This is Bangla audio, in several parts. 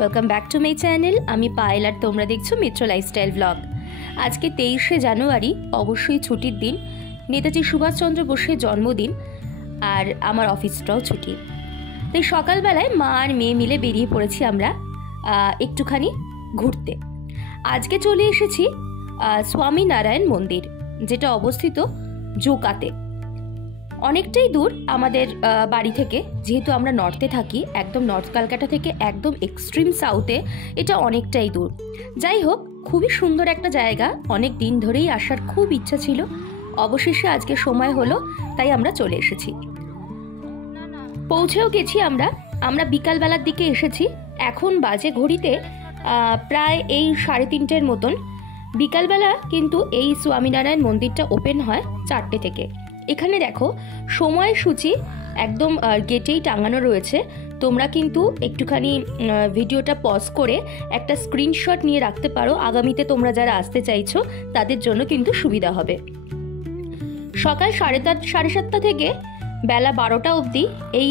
Welcome back to my channel. আমি পায়েল আর তোমরা দেখছো মিত্র লাইফস্টাইল ব্লগ। আজকে 23শে জানুয়ারি, অবশ্যই ছুটির দিন। নেতাজি সুভাষচন্দ্র বোসের জন্মদিন আর আমার অফিসটাও ছুটি। তাই সকালবেলায় মা আর মেয়ে মিলে বেরিয়ে পড়েছি আমরা একটুখানি ঘুরতে। আজকে চলে এসেছি স্বামীনারায়ণ মন্দির, যেটা অবস্থিত জোকাতে। অনেকটাই দূর আমাদের বাড়ি থেকে, যেহেতু আমরা নর্থে থাকি, একদম নর্থ কলকাতা থেকে একদম এক্সট্রিম সাউথে, এটা অনেকটাই দূর। যাই হোক, খুবই সুন্দর একটা জায়গা, অনেক দিন ধরেই আসার খুব ইচ্ছা ছিল। অবশেষে আজকে সময় হলো, তাই আমরা চলে এসেছি। পৌঁছেও গেছি আমরা বিকালবেলার দিকে এসেছি। এখন বাজে ঘড়িতে প্রায় এই 3:30 মতন। বিকালবেলা কিন্তু এই স্বামীনারায়ণ মন্দিরটা ওপেন হয় 4টে থেকে। এখানে দেখো সময়সূচি একদম গেটেই টাঙানো রয়েছে। তোমরা কিন্তু একটুখানি ভিডিওটা পজ করে একটা স্ক্রিনশট নিয়ে রাখতে পারো। আগামীতে তোমরা যারা আসতে চাইছো তাদের জন্য কিন্তু সুবিধা হবে। সকাল 7:30 থেকে বেলা 12টা অবধি এই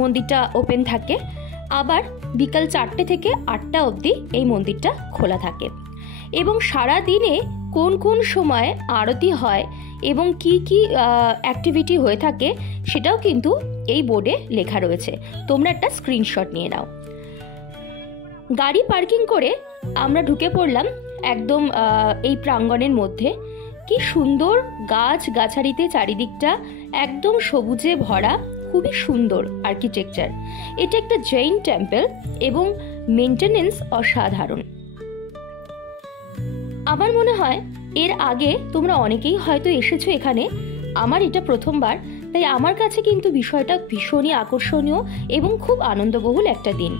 মন্দিরটা ওপেন থাকে। আবার বিকাল 4টে থেকে 8টা অবধি এই মন্দিরটা খোলা থাকে। এবং সারা দিনে কোন কোন সময় আরতি হয় এবং কি কি অ্যাক্টিভিটি হয়ে থাকে সেটাও কিন্তু এই বোর্ডে লেখা রয়েছে। তোমরা একটা স্ক্রিনশট নিয়ে নাও। গাড়ি পার্কিং করে আমরা ঢুকে পড়লাম একদম এই প্রাঙ্গণের মধ্যে। কি সুন্দর গাছ গাছালিতে চারিদিকটা একদম সবুজে ভরা, খুবই সুন্দর আর্কিটেকচার। এটা একটা জৈন টেম্পল এবং মেনটেনেন্স অসাধারণ। আমার মনে হয় এর আগে তোমরা অনেকেই হয়তো এসেছো এখানে, আমার এটা প্রথমবার। তাই আমার কাছে কিন্তু বিষয়টা ভীষণই আকর্ষণীয় এবং খুব আনন্দবহুল একটা দিন।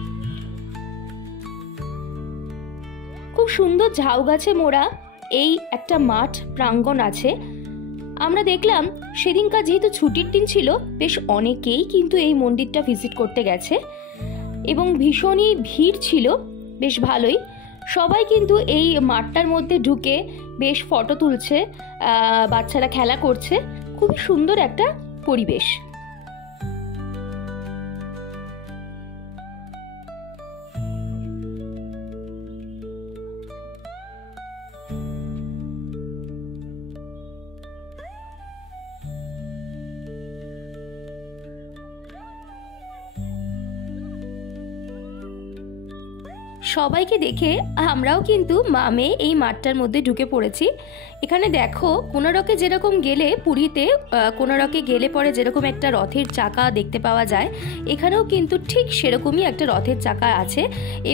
খুব সুন্দর ঝাউ গাছে মোড়া এই একটা মাঠ প্রাঙ্গণ আছে। আমরা দেখলাম সেদিনকার যেহেতু ছুটির দিন ছিল, বেশ অনেকেই কিন্তু এই মন্দিরটা ভিজিট করতে গেছে এবং ভীষণই ভিড় ছিল, বেশ ভালোই। সবাই কিন্তু এই মাঠটার মধ্যে ঢুকে বেশ ফটো তুলছে, বাচ্চারা খেলা করছে। খুবই সুন্দর একটা পরিবেশ। সবাইকে দেখে আমরাও কিন্তু মামে এই মাঠটার মধ্যে ঢুকে পড়েছি। এখানে দেখো, কোনারকে যেরকম গেলে পুরীতে কোনারকে গেলে পরে যেরকম একটা রথের চাকা দেখতে পাওয়া যায়, এখানেও কিন্তু ঠিক সেরকমই একটা রথের চাকা আছে।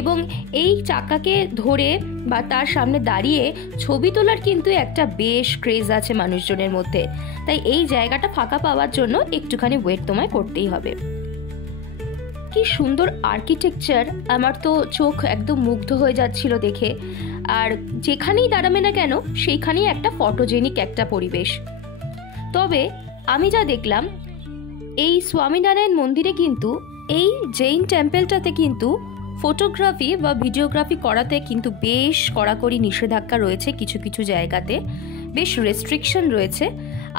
এবং এই চাকাকে ধরে বা তার সামনে দাঁড়িয়ে ছবি তোলার কিন্তু একটা বেশ ক্রেজ আছে মানুষজনের মধ্যে। তাই এই জায়গাটা ফাঁকা পাওয়ার জন্য একটুখানি ওয়েট তোমায় করতেই হবে। কি সুন্দর আর্কিটেকচার, আমার তো চোখ একদম মুগ্ধ হয়ে যাচ্ছিল দেখে। আর যেখানেই দাঁড়াবে না কেন সেইখানেই একটা ফটোজেনিক একটা পরিবেশ। তবে আমি যা দেখলাম, এই স্বামীনারায়ণ মন্দিরে কিন্তু এই জৈন টেম্পলটাতে কিন্তু ফটোগ্রাফি বা ভিডিওগ্রাফি করাতে কিন্তু বেশ কড়াকড়ি নিষেধাজ্ঞা রয়েছে। কিছু কিছু জায়গাতে বেশ রেস্ট্রিকশন রয়েছে,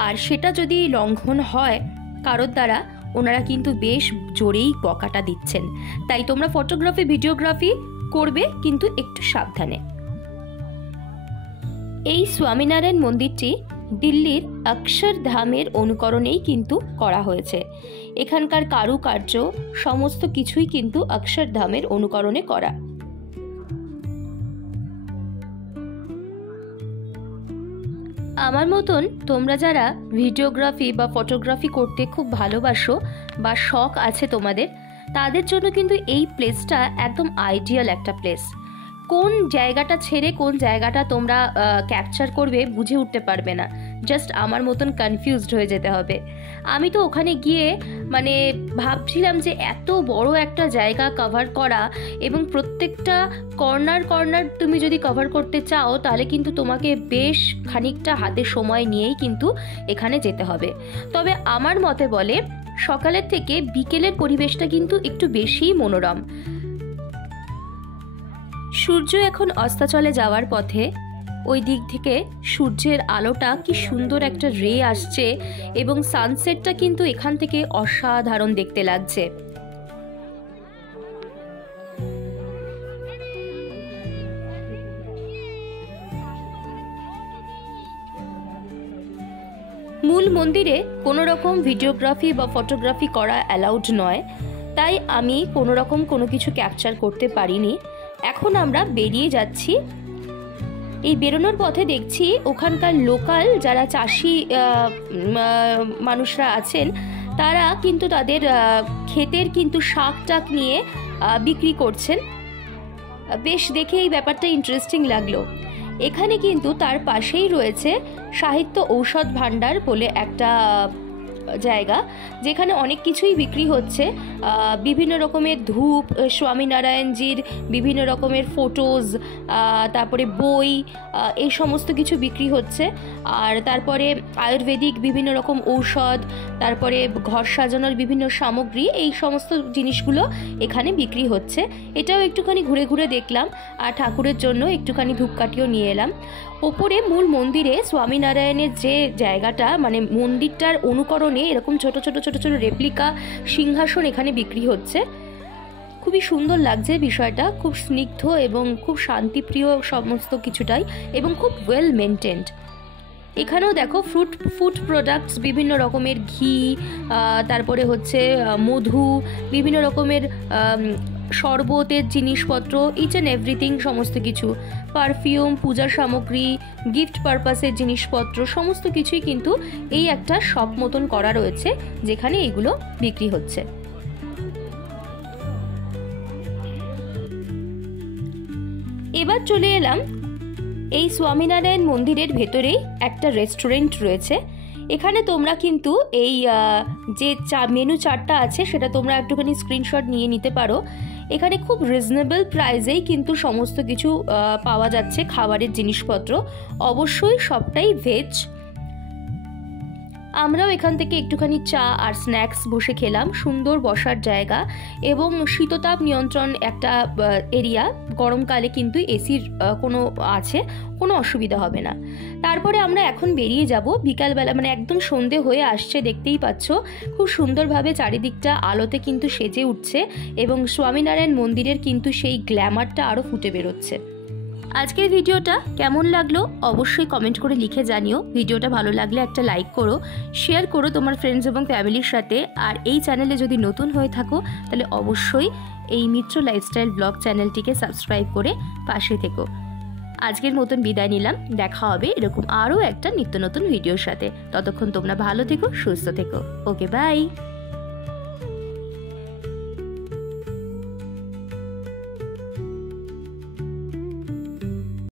আর সেটা যদি লঙ্ঘন হয় কারোর দ্বারা, ওনারা কিন্তু বেশ জোরেই বকাটা দিচ্ছেন। তাই তোমরা ফটোগ্রাফি ভিডিওগ্রাফি করবে কিন্তু একটু সাবধানে। এই স্বামীনারায়ণ মন্দিরটি দিল্লির অক্ষরধামের অনুকরণেই কিন্তু করা হয়েছে। এখানকার কারুকার্য সমস্ত কিছুই কিন্তু অক্ষরধামের অনুকরণে করা। আমার মতন তোমরা যারা ভিডিওগ্রাফি বা ফটোগ্রাফি করতে খুব ভালোবাসো বা শখ আছে তোমাদের, তাদের জন্য কিন্তু এই প্লেসটা একদম আইডিয়াল একটা প্লেস। কোন জায়গাটা ছেড়ে কোন জায়গাটা তোমরা ক্যাপচার করবে বুঝে উঠতে পারবে না। জাস্ট আমার মতন কনফিউজড হয়ে যেতে হবে। আমি তো ওখানে গিয়ে মানে ভাবছিলাম যে এত বড় একটা জায়গা কভার করা, এবং প্রত্যেকটা কর্নার তুমি যদি কভার করতে চাও তাহলে কিন্তু তোমাকে বেশ খানিকটা হাতে সময় নিয়েই কিন্তু এখানে যেতে হবে। তবে আমার মতে বলে সকালের থেকে বিকেলের পরিবেশটা কিন্তু একটু বেশিই মনোরম। সূর্য এখন অস্তাচলে যাওয়ার পথে। ওই দিক থেকে সূর্যের আলোটা কি সুন্দর একটা রে আসছে এবং সানসেটটা কিন্তু এখান থেকে অসাধারণ দেখতে লাগছে। মূল মন্দিরে কোনো রকম ভিডিওগ্রাফি বা ফটোগ্রাফি করা অ্যালাউড নয়, তাই আমি কোনো রকম কোনো কিছু ক্যাপচার করতে পারিনি। এখন আমরা বেরিয়ে যাচ্ছি। এই বেরোনোর পথে দেখছি ওখানকার লোকাল যারা চাষি মানুষরা আছেন তারা কিন্তু তাদের ক্ষেতের কিন্তু শাক টাক নিয়ে বিক্রি করছেন। বেশ দেখে এই ব্যাপারটা ইন্টারেস্টিং লাগলো। এখানে কিন্তু তার পাশেই রয়েছে সাহিত্য ঔষধ ভাণ্ডার বলে একটা জায়গা, যেখানে অনেক কিছুই বিক্রি হচ্ছে। বিভিন্ন রকমের ধূপ, স্বামীনারায়ণজির বিভিন্ন রকমের ফটোজ, তারপরে বই, এই সমস্ত কিছু বিক্রি হচ্ছে। আর তারপরে আয়ুর্বেদিক বিভিন্ন রকম ঔষধ, তারপরে ঘর সাজানোর বিভিন্ন সামগ্রী, এই সমস্ত জিনিসগুলো এখানে বিক্রি হচ্ছে। এটাও একটুখানি ঘুরে ঘুরে দেখলাম, আর ঠাকুরের জন্য একটুখানি ধূপকাঠিও নিয়ে এলাম। ওপরে মূল মন্দিরে স্বামীনারায়ণের যে জায়গাটা, মানে মন্দিরটার অনুকরণে এরকম ছোট ছোট ছোট ছোট রেপ্লিকা সিংহাসন এখানে বিক্রি হচ্ছে। খুবই সুন্দর লাগছে বিষয়টা, খুব স্নিগ্ধ এবং খুব শান্তিপ্রিয় সমস্ত কিছুটাই, এবং খুব ওয়েল মেনটেন্ড। এখানেও দেখো ফুড প্রোডাক্টস, বিভিন্ন রকমের ঘি, তারপরে হচ্ছে মধু, বিভিন্ন রকমের শরবতের জিনিসপত্র, ইচ অ্যান্ড এভরিথিং, সমস্ত কিছু, পারফিউম, পূজার সামগ্রী, গিফট পারপাসের জিনিসপত্র, সমস্ত কিছুই কিন্তু এই একটা শপ মতন করা রয়েছে যেখানে এগুলো বিক্রি হচ্ছে। এবার চলে এলাম এই স্বামীনারায়ণ মন্দিরের ভেতরেই একটা রেস্টুরেন্ট রয়েছে। এখানে তোমরা কিন্তু এই যে মেনু চার্টটা আছে সেটা তোমরা একটুখানি স্ক্রিনশট নিয়ে নিতে পারো। এখানে খুব রিজনেবল প্রাইসেই কিন্তু সমস্ত কিছু পাওয়া যাচ্ছে, খাবারের জিনিসপত্র, অবশ্যই সবটাই ভেজ। আমরাও এখান থেকে একটুখানি চা আর স্ন্যাক্স বসে খেলাম। সুন্দর বসার জায়গা এবং শীততাপ নিয়ন্ত্রণ একটা এরিয়া। গরমকালে কিন্তু এসির কোনো অসুবিধা হবে না। তারপরে আমরা এখন বেরিয়ে যাব বিকালবেলা, মানে একদম সন্ধে হয়ে আসছে, দেখতেই পাচ্ছ খুব সুন্দরভাবে চারিদিকটা আলোতে কিন্তু সেজে উঠছে এবং স্বামীনারায়ণ মন্দিরের কিন্তু সেই গ্ল্যামারটা আরও ফুটে বেরোচ্ছে। আজকের ভিডিওটা কেমন লাগলো অবশ্যই কমেন্ট করে লিখে জানিও। ভিডিওটা ভালো লাগলে একটা লাইক করো, শেয়ার করো তোমার ফ্রেন্ডস এবং ফ্যামিলির সাথে। আর এই চ্যানেলে যদি নতুন হয়ে থাকো তাহলে অবশ্যই এই মিত্র লাইফস্টাইল ব্লগ চ্যানেলটিকে সাবস্ক্রাইব করে পাশে থেকো। আজকের মতন বিদায় নিলাম, দেখা হবে এরকম আরও একটা নিত্য নতুন ভিডিওর সাথে। ততক্ষণ তোমরা ভালো থেকো, সুস্থ থেকো। ওকে, বাই।